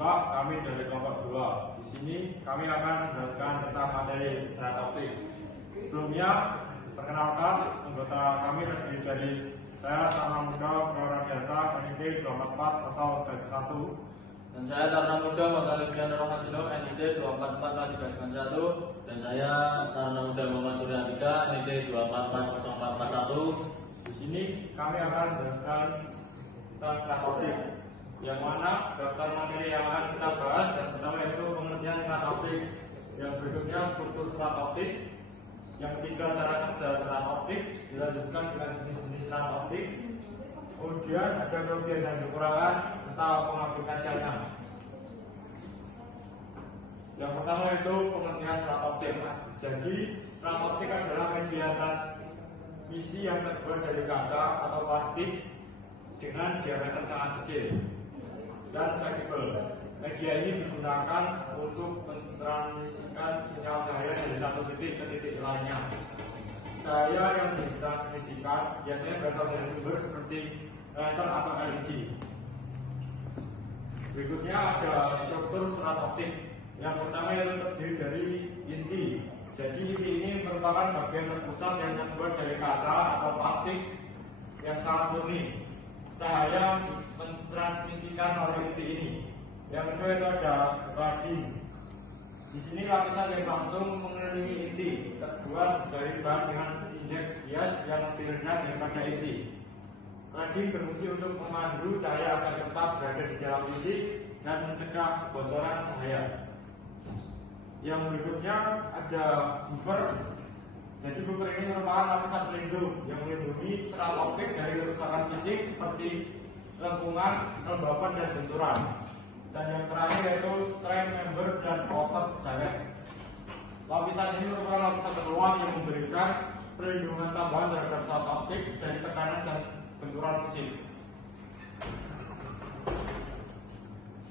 Mahasiswa kami dari kelompok 2. Di sini kami akan menjelaskan tentang materi serat optik. Sebelumnya, perkenalkan anggota kami terdiri dari saya Taruna Muda Orang Biasa NID 244 dan saya Taruna Muda Batalibdian Romadino NID 244 dan saya Taruna Muda Muhammad Surya Andika NID 2440441. Di sini kami akan menjelaskan tentang serat optik, yang mana daftar materi yang akan kita bahas yang pertama yaitu pengertian serat optik, yang berikutnya struktur serat optik, yang ketiga cara kerja serat optik, dilanjutkan dengan jenis-jenis serat optik, kemudian ada kelebihan dan kekurangan serta pengaplikasiannya. Yang pertama itu pengertian serat optik. Jadi serat optik adalah media transmisi yang terbuat dari kaca atau plastik dengan diameter sangat kecil dan fleksibel. Media ini digunakan untuk mentransmisikan sinyal cahaya dari satu titik ke titik lainnya. Cahaya yang ditransmisikan biasanya berasal dari sumber seperti laser atau LED. Berikutnya ada struktur serat optik. Yang pertama yaitu terdiri dari inti. Jadi inti ini merupakan bagian terpusat yang terbuat dari kaca atau plastik yang sangat murni. Cahaya mentransmisikan oleh inti ini. Yang kedua itu ada cladding. Di sini lapisan yang langsung mengelilingi inti terbuat dari bahan dengan indeks bias yang lebih rendah daripada inti. Cladding berfungsi untuk memandu cahaya agar tetap berada di dalam inti dan mencegah bocoran cahaya. Yang berikutnya ada buffer. Jadi buffer ini merupakan lapisan pelindung yang melindungi serat optik dari kerusakan fisik seperti lengkungan, kelembapan, dan benturan. Dan yang terakhir yaitu strain member dan outer jacket. Lapisan ini merupakan lapisan terluar yang memberikan perlindungan tambahan terhadap serat optik dari tekanan dan benturan fisik.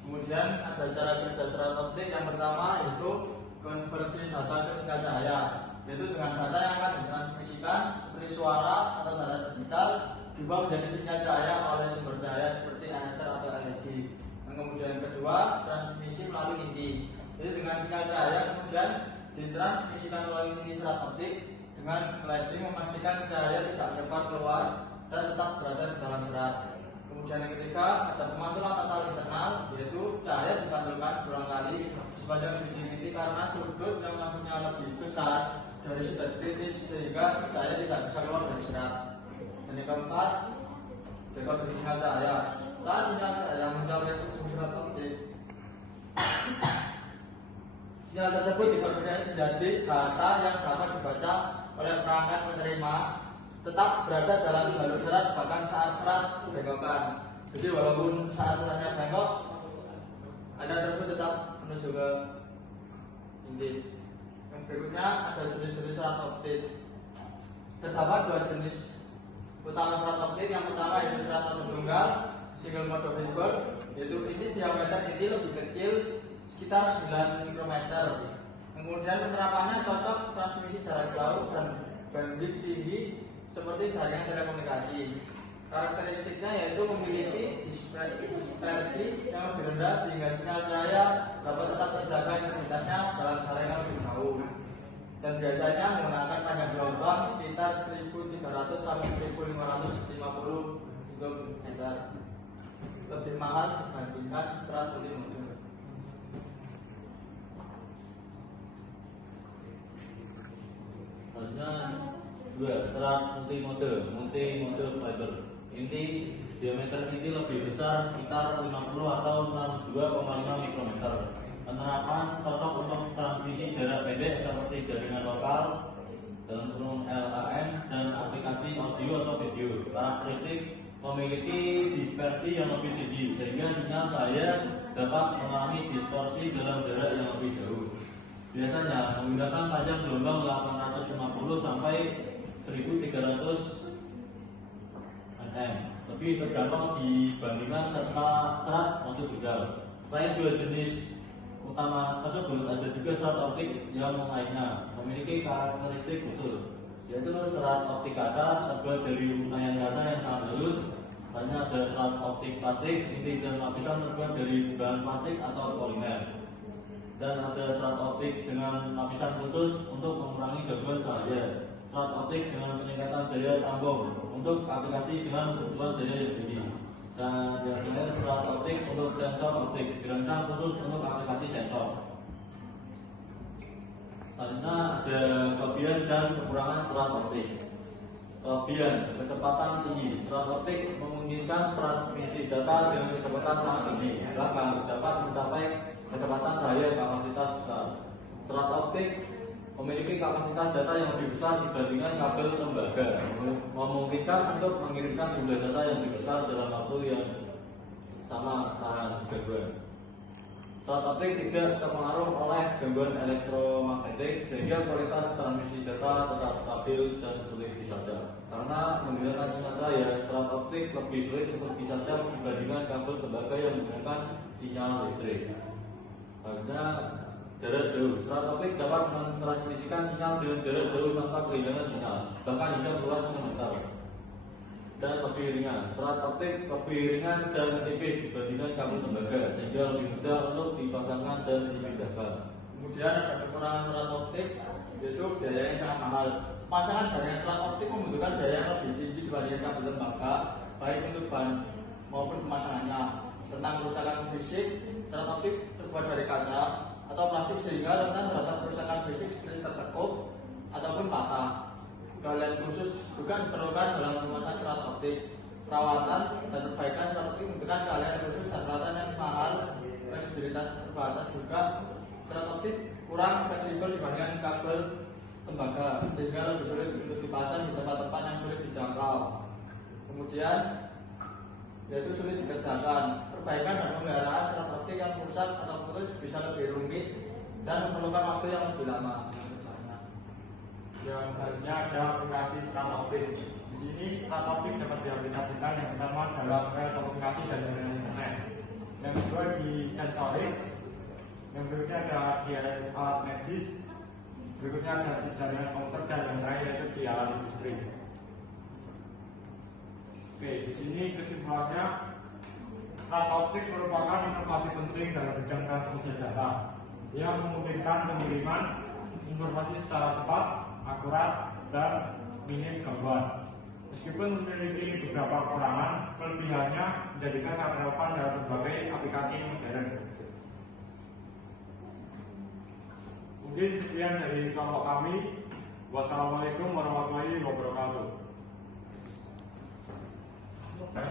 Kemudian ada cara kerja serat optik. Yang pertama yaitu konversi data ke sinyal cahaya, yaitu dengan data yang akan ditransmisikan seperti suara atau data digital diubah menjadi sinyal cahaya oleh sumber cahaya seperti laser atau LED. Dan kemudian kedua, transmisi melalui inti, jadi dengan sinyal cahaya kemudian ditransmisikan melalui inti serat optik dengan cladding memastikan cahaya tidak menyebar keluar dan tetap berada di dalam serat. Kemudian yang ketiga ada pemantulan total internal, yaitu cahaya dipantulkan berulang kali di sepanjang inti karena sudut yang masuknya lebih besar dari sudut kritis sehingga cahaya tidak bisa keluar dari serat. Dan yang keempat, dekodasi sinyal cahaya. Saat sinyal cahaya mencapai ujung serat optik, sinyal tersebut dikonversi menjadi data yang dapat dibaca oleh perangkat menerima, tetap berada dalam jalur serat bahkan saat serat dibengkokkan. Jadi walaupun saat seratnya bengkok, data tersebut tetap menuju ke inti. Yang berikutnya ada jenis-jenis serat optik. Terdapat dua jenis utama serat optik. Yang pertama yaitu serat optik tunggal, single mode fiber, yaitu inti diameter inti lebih kecil sekitar 9 mikrometer. Kemudian penerapannya cocok transmisi jarak jauh dan bandwidth tinggi seperti jaringan telekomunikasi. Karakteristiknya yaitu memiliki dispersi yang lebih rendah sehingga sinyal cahaya dapat tetap terjaga intensitasnya dalam jarak yang lebih jauh. Dan biasanya menggunakan panjang gelombang sekitar 1300 sampai 1550 mikrometer. Lebih mahal dibandingkan serat multimode. Selanjutnya dua, serat multimode fiber. Inti diameter inti lebih besar sekitar 50 atau 92,5 mikrometer. Penerapan cocok untuk transmisi jarak pendek seperti jaringan lokal dalam kurung LAN dan aplikasi audio atau video. Karakteristik memiliki dispersi yang lebih tinggi sehingga sinyal cahaya dapat mengalami distorsi dalam jarak yang lebih jauh. Biasanya menggunakan panjang gelombang 850 sampai 1300 mm, lebih terjangkau dibandingkan serat multibidal. Selain dua jenis utama tersebut, ada juga serat optik yang lainnya memiliki karakteristik khusus, yaitu serat optik kaca terbuat dari untayan kaca yang sangat halus Selanjutnya ada serat optik plastik, inti dan lapisan terbuat dari bahan plastik atau polimer. Dan ada serat optik dengan lapisan khusus untuk mengurangi gangguan cahaya. Serat optik dengan peningkatan daya tampung untuk aplikasi dengan kebutuhan daya yang tinggi. Dan yang terakhir serat optik untuk sensor optik dirancang khusus untuk aplikasi sensor. Selanjutnya ada kelebihan dan kekurangan serat optik. Kelebihan kecepatan tinggi. Serat optik memungkinkan transmisi data dengan kecepatan sangat tinggi, bahkan dapat mencapai kecepatan cahaya kapasitas besar. Serat optik memiliki kapasitas data yang lebih besar dibandingkan kabel lembaga, memungkinkan untuk mengirimkan jumlah data yang lebih besar dalam waktu yang sama tahan gangguan. Serat optik tidak terpengaruh oleh gangguan elektromagnetik sehingga kualitas transmisi data tetap stabil dan sulit disadap. Karena menggunakan sinyal cahaya, serat optik lebih sulit untuk disadap dibandingkan kabel tembaga yang menggunakan sinyal listrik. Karena jarak jauh, serat optik dapat mentransmisikan sinyal dengan jarak jauh tanpa kehilangan sinyal, bahkan hingga puluhan kilometer. Dan lebih ringan, serat optik lebih ringan dan tipis dibandingkan kabel tembaga sehingga lebih mudah untuk dipasangkan dan dipindahkan. Kemudian ada kekurangan serat optik, yaitu biayanya sangat mahal. Pasangan jaringan serat optik membutuhkan biaya yang lebih tinggi dibandingkan kabel lembaga, baik untuk bahan maupun pemasangannya. Tentang kerusakan fisik, serat optik terbuat dari kaca atau plastik sehingga rentan terhadap kerusakan fisik seperti tertekuk ataupun patah. Keahlian khusus juga diperlukan dalam pemasangan serat optik. Perawatan dan perbaikan serat optik membutuhkan keahlian khusus dan peralatan yang mahal. Fleksibilitas terbatas juga. Serat optik kurang fleksibel dibandingkan kabel tembaga sehingga lebih sulit untuk dipasang di tempat-tempat yang sulit dijangkau. Kemudian yaitu sulit dikerjakan. Perbaikan dan pemeliharaan serat optik yang rusak atau putus bisa lebih rumit dan memerlukan waktu yang lebih lama. Yang selanjutnya ada aplikasi serat optik. Di sini serat optik dapat diaplikasikan yang pertama dalam telekomunikasi dan jaringan internet. Yang kedua di sensorik. Yang berikutnya ada di alat medis. Berikutnya ada di jaringan komputer dan yang terakhir yaitu di alat industri. Oke, di sini kesimpulannya serat optik merupakan inovasi penting dalam bidang transmisi data yang memungkinkan pengiriman informasi secara cepat, akurat, dan minim gangguan. Meskipun memiliki beberapa kekurangan, kelebihannya menjadikan sangat relevan dalam berbagai aplikasi modern. Mungkin sekian dari kelompok kami. Wassalamualaikum warahmatullahi wabarakatuh.